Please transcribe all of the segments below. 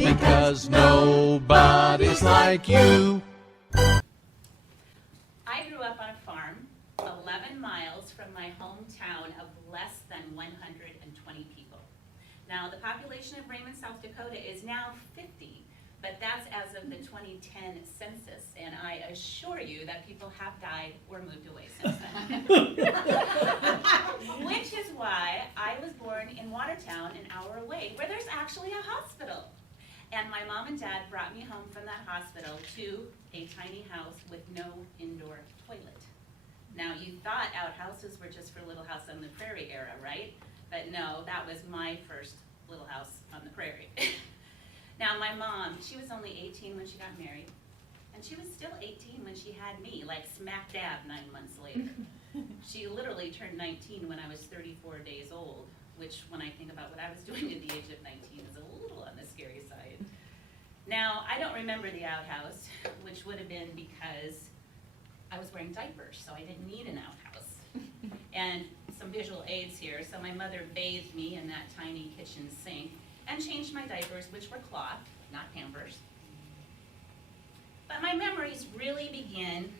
because nobody's like you. I grew up on a farm 11 miles from my hometown of less than 120 people. Now, the population of Raymond, South Dakota is now 50, but that's as of the 2010 census, and I assure you that people have died or moved away since then. Which is why I was born in Watertown, an hour away, where there's actually a hospital. And my mom and dad brought me home from that hospital to a tiny house with no indoor toilet. Now, you thought outhouses were just for Little House on the Prairie era, right? But no, that was my first Little House on the Prairie. Now, my mom, she was only 18 when she got married, and she was still 18 when she had me, like smack dab 9 months later. She literally turned 19 when I was 34 days old, which, when I think about what I was doing at the age of 19, is a little on the scary side. Now, I don't remember the outhouse, which would have been because I was wearing diapers, so I didn't need an outhouse. And some visual aids here. So my mother bathed me in that tiny kitchen sink and changed my diapers, which were cloth, not Pampers. But my memories really begin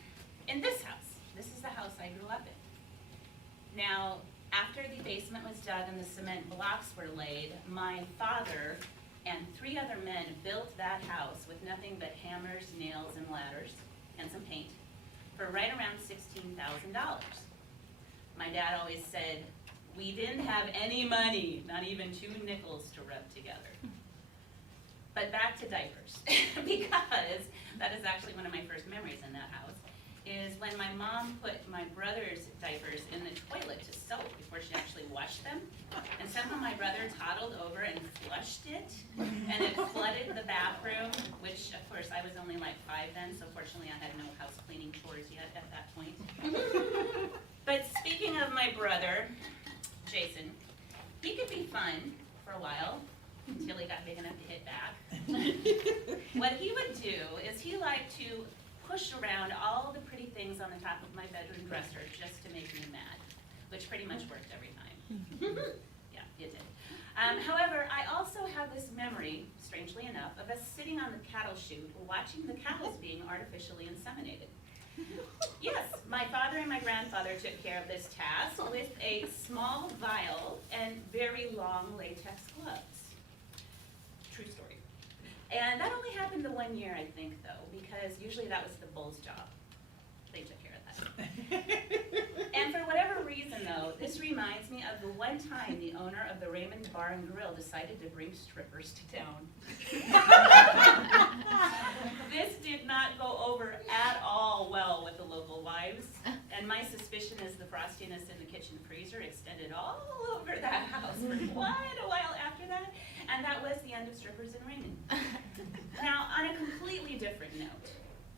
in this house. This is the house I grew up in. Now, after the basement was dug and the cement blocks were laid, my father and 3 other men built that house with nothing but hammers, nails, and ladders, and some paint, for right around $16,000. My dad always said, we didn't have any money, not even 2 nickels to rub together. But back to diapers, because that is actually one of my first memories in that house, is when my mom put my brother's diapers in the toilet to soak before she actually washed them. And somehow my brother toddled over and flushed it, and it flooded the bathroom, which of course I was only like 5 then, so fortunately I had no house cleaning chores yet at that point. But speaking of my brother, Jason, he could be fun for a while, until he got big enough to hit back. What he would do is he liked to push around all the pretty things on the top of my bedroom dresser just to make me mad, which pretty much worked every time. Yeah, it did. However, I also have this memory, strangely enough, of us sitting on the cattle chute watching the cows being artificially inseminated. Yes, my father and my grandfather took care of this task with a small vial and very long latex gloves. True story. And that only happened the 1 year, I think, though, because usually that was the bull's job. They took care of that. And for whatever reason, though, this reminds me of the one time the owner of the Raymond Bar and Grill decided to bring strippers to town. This did not go over at all well with the local wives, and my suspicion is the frostiness in the kitchen freezer extended all over that house for quite a while after that, and that was the end of strippers in Raymond. Now, on a completely different note,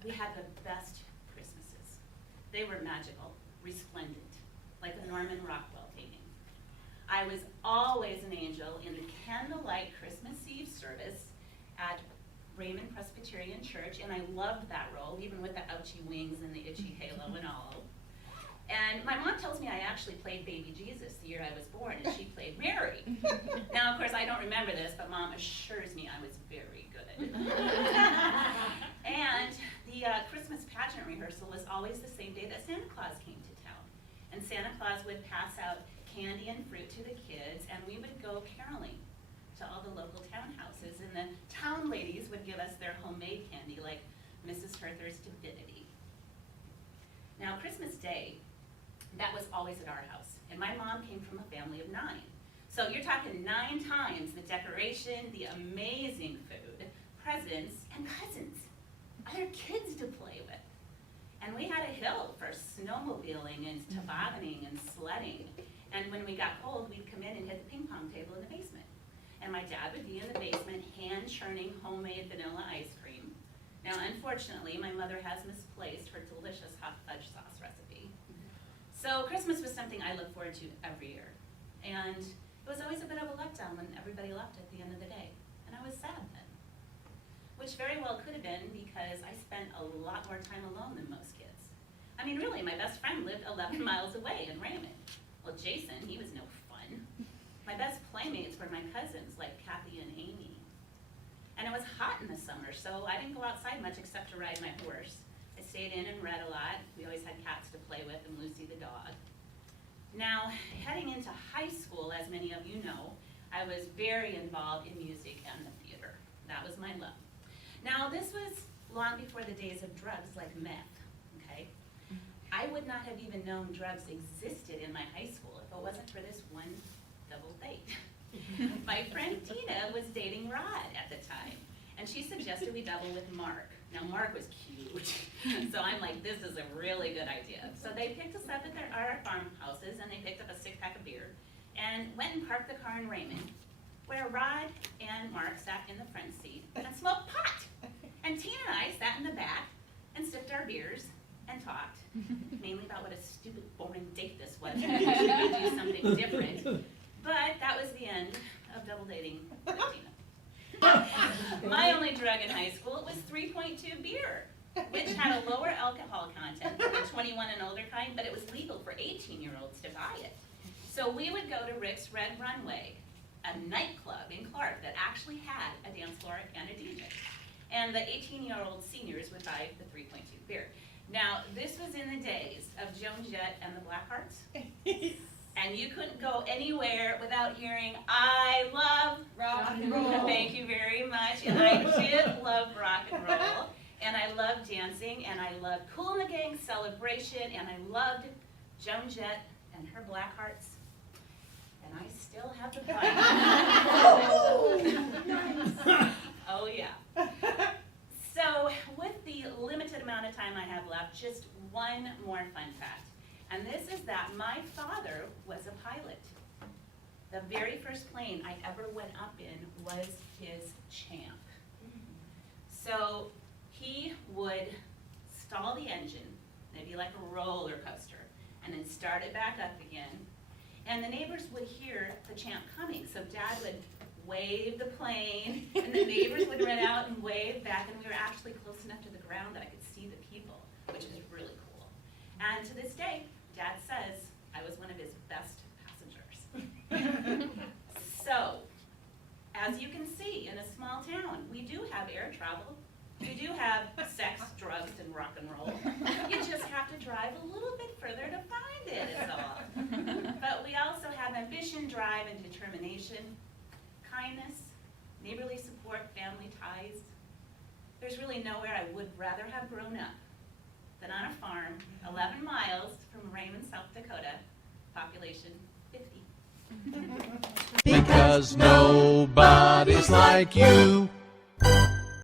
we had the best Christmases. They were magical, resplendent, like a Norman Rockwell painting. I was always an angel in the candlelight Christmas Eve service at Raymond Presbyterian Church, and I loved that role, even with the ouchy wings and the itchy halo and all. And my mom tells me I actually played baby Jesus the year I was born, and she played Mary. Now, of course, I don't remember this, but Mom assures me I was very good. And the Christmas pageant rehearsal was always the same day that Santa Claus came to town. And Santa Claus would pass out candy and fruit to the kids, and we would go caroling to all the local townhouses, and the town ladies would give us their homemade candy, like Mrs. Herther's Divinity. Now, Christmas Day, that was always at our house, and my mom came from a family of 9. So you're talking 9 times the decoration, the amazing food, presents, and cousins, other kids to play with. And we had a hill for snowmobiling and tobogganing and sledding. And when we got cold, we'd come in and hit the ping pong table in the basement. And my dad would be in the basement hand churning homemade vanilla ice cream. Now, unfortunately, my mother has misplaced her delicious hot fudge sauce recipe. So Christmas was something I look forward to every year. And it was always a bit of a letdown when everybody left at the end of the day. And I was sad then. Which very well could have been because I spent a lot more time alone than most kids. I mean, really, my best friend lived 11 miles away in Raymond. Well, Jason, he was no fun. My best playmates were my cousins, like Kathy and Amy. And it was in the summer, so I didn't go outside much except to ride my horse. I stayed in and read a lot. We always had cats to play with and Lucy the dog. Now, heading into high school, as many of you know, I was very involved in music and the theater. That was my love. Now, this was long before the days of drugs like meth, okay? I would not have even known drugs existed in my high school if it wasn't for this one double date. My friend Tina was dating Rod at the time, and she suggested we double with Mark. Now, Mark was cute, so I'm like, this is a really good idea. So they picked us up at our farmhouses, and they picked up a 6-pack of beer, and went and parked the car in Raymond, where Rod and Mark sat in the front seat and smoked pot. And Tina and I sat in the back and sipped our beers and talked, mainly about what a stupid, boring date this was. We should do something different. But that was the end of double dating with Tina. My only drug in high school was 3.2 beer, which had a lower alcohol content than the 21 and older kind, but it was legal for 18-year-olds to buy it. So we would go to Rick's Red Runway, a nightclub in Clark that actually had a dance floor and a DJ. And the 18-year-old seniors would buy the 3.2 beer. Now, this was in the days of Joan Jett and the Blackhearts. And you couldn't go anywhere without hearing, I love rock and roll. Thank you very much. And I did love rock and roll. And I loved dancing. And I loved Kool and the Gang Celebration. And I loved Joan Jett and her Blackhearts. And I still have the fight. Oh, yeah. So, with the limited amount of time I have left, just one more fun fact. And this is that my father was a pilot. The very first plane I ever went up in was his Champ. So he would stall the engine, it'd be like a roller coaster, and then start it back up again. And the neighbors would hear the Champ coming, so Dad would wave the plane, and the neighbors would run out and wave back, and we were actually close enough to the ground that I could see the people, which was really cool. And to this day, Dad says I was one of his best passengers. So, as you can see, in a small town, we do have air travel. We do have sex, drugs, and rock and roll. You just have to drive a little bit further to find it, is all. But we also have ambition, drive, and determination, kindness, neighborly support, family ties. There's really nowhere I would rather have grown up than on a farm 11 miles from Raymond, South Dakota, population 50. Because nobody's like you.